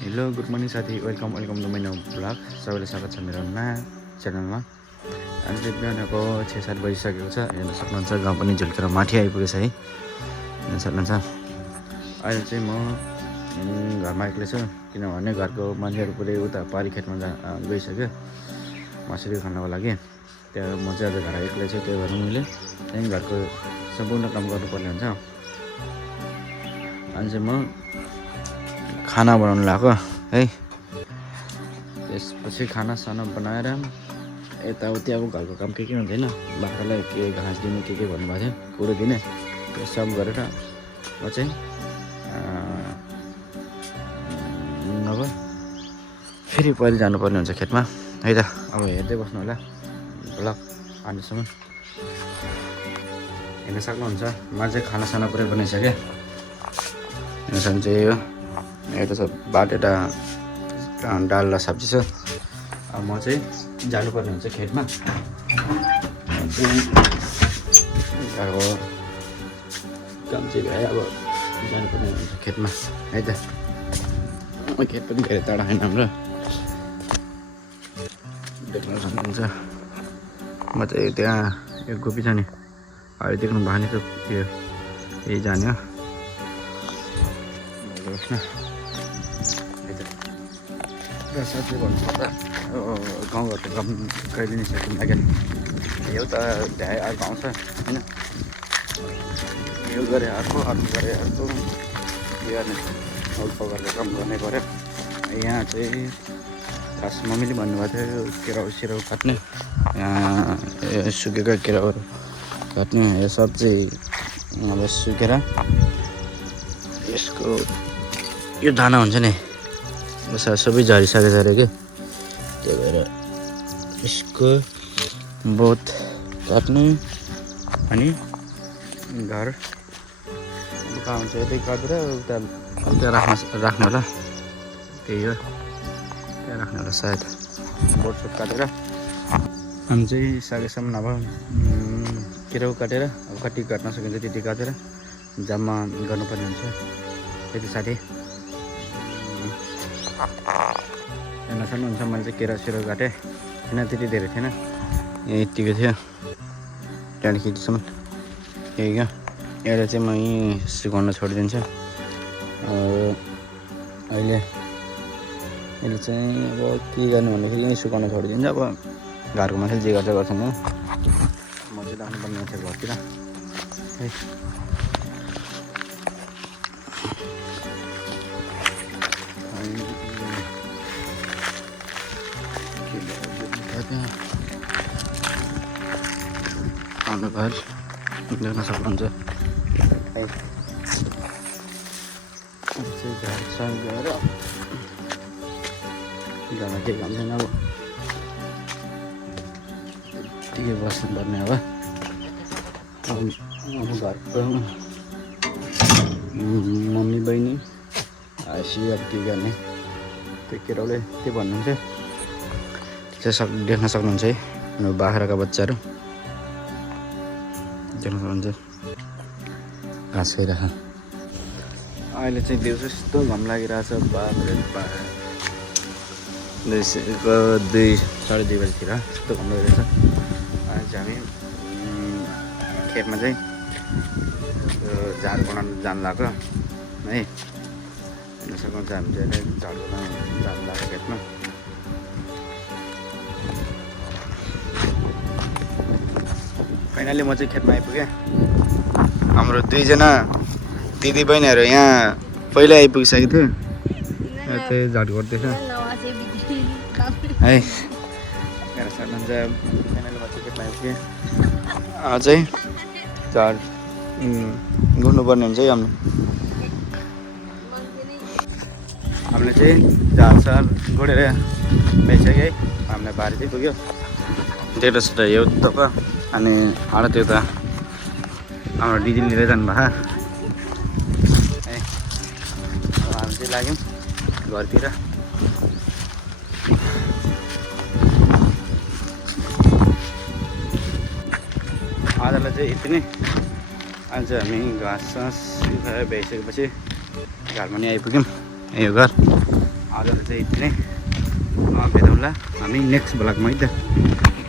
Hello good morning साथी, welcome to my new blog. सबैलाई स्वागत छ मेरो नयाँ च्यानलमा। अहिले चाहिँ बिहानको 6-7 बजिसकेको छ। हेर्न सक्नुहुन्छ गाउँ पनि झुल्केर माथि आइपुगेछ है, हेर्न सक्नुहुन्छ। अहिले चाहिँ म घरमा एक्लै छु, किनभने घरको मान्छेहरू पुरै उता पारी खेतमा गइसक्यो मसुरी खन्नको लागि। त्यहाँ म चाहिँ आज घर एक्लै छु, त्यही भएर मैले त्यहीँ घरको सम्पूर्ण काम गर्नुपर्ने हुन्छ। अनि चाहिँ म खाना बनाउनु लाग्यो है। त्यसपछि खानासाना बनाएर यताउति अब घरको काम के हुन्छ होइन, बाख्रालाई के घाँस दिनु के भन्नुभएको थियो, कुरो दिने, त्यो सब गरेर म चाहिँ अब फेरि पहिले जानुपर्ने हुन्छ खेतमा है त। अब हेर्दै बस्नु होला ब्लग आजसम्म हेर्न सक्नुहुन्छ। मैले चाहिँ खानासाना पुरै बनाइसकेँ। हेर्न सक्नुहुन्छ यो एउटा छ भात, एउटा दाल र सब्जी छ। अब म चाहिँ जानुपर्ने हुन्छ खेतमा। घरको काम चाहिँ भए अब जानुपर्ने हुन्छ खेतमा है त। खेत पनि धेरै टाढा होइन हाम्रो, देख्न सक्नुहुन्छ। म चाहिँ त्यहाँ एक गोपी छ नि, अहिले देख्नु भएको नि, त्यो यही जाने हो। र साथै भन्नुपर्दा गाउँघरको काम कहिले नै सक्नु लाग्यो। एउटा भ्याए अर्को आउँछ होइन, यो गरे अर्को गरे अर्को, के गर्ने, अल्प गरेर काम गर्नै पऱ्यो। यहाँ चाहिँ खास मम्मीले भन्नुभएको थियो केराउ सिराउ काट्ने, सुकेका केराउहरू काट्ने। यो सब चाहिँ अब सुकेर यसको यो दाना हुन्छ नि सबै झरिसकेको छ अरे कि, त्यही भएर यसको बोट काट्ने अनि घर कहाँ हुन्छ यतै काटेर उता राख्नु होला, त्यही हो, त्यहाँ राख्नु होला सायद। बोटसोट काटेर हामी चाहिँ सकेसम्म अब केराउ काटेर अब कति काट्न सकिन्छ त्यति काटेर जम्मा गर्नुपर्ने हुन्छ। त्यति साथी हेर्न सक्नुहुन्छ। मैले चाहिँ केरा सेरा काटेँ होइन, त्यति धेरै थिएन, यतिको थियो, त्यहाँदेखि यतिसम्म यही क्या। एउटा चाहिँ म यहीँ सुकाउन छोडिदिन्छु। अहिले यसले चाहिँ अब के गर्नु भन्दाखेरि यहीँ सुकाउन छोडिदिन्छ। अब घरको मान्छेले जे गर्छ गर्छ नि, म चाहिँ राख्नुपर्ने हुन्छ घरतिर है। हाम्रो घर देख्न सक्नुहुन्छ है। चाहिँ घरसँग गएर घरमा केही काम छैन, अब यतिकै बस्नुपर्ने। अब घरको मम्मी बहिनी आएपछि अब के गर्ने, त्यो केराउले के भन्नुहुन्छ त्यो देख्न सक्नुहुन्छ है। बाख्राका बच्चाहरू देख्न सक्नुहुन्छ, घाँस खाइरहेको। अहिले चाहिँ दिउँसो यस्तो घाम लागिरहेछ, बाबरे बा। 2-2:30 बजीतिर यस्तो घाम लागिरहेछ। अहिले चाहिँ हामी खेतमा चाहिँ झाड बनाउनु जानु लाग्यो है। हेर्न सक्नुहुन्छ हामी चाहिँ झाड बनाउनु जानु लाग्यो खेतमा। फाइनली म चाहिँ खेतमा आइपुगेँ। हाम्रो 2जना दिदी बहिनीहरू यहाँ पहिल्यै आइपुगिसकेको थियो, त्यही झाड गर्दैछ है। हेर्न सक्नुहुन्छ फाइनली म चाहिँ खेतमा आइपुगेँ। चाहिँ झाड गुड्नुपर्ने हुन्छ है। हामीले चाहिँ झाड सार गुडेर भइसक्यो है। हामीलाई बारी चाहिँ पुग्यो, डेढ सौ यो तपाईँ अनि हाडा त्यो त हाम्रो दिदी लिँदै जानुभएको है। अब हामी चाहिँ लाग्यौँ घरतिर। आजलाई चाहिँ यति नै। आज हामी घाँस सास भइसकेपछि घरमा नि आइपुग्यौँ। यो घर चाहिँ यति नै भेटौँला हामी नेक्स्ट भ्लगमा है त।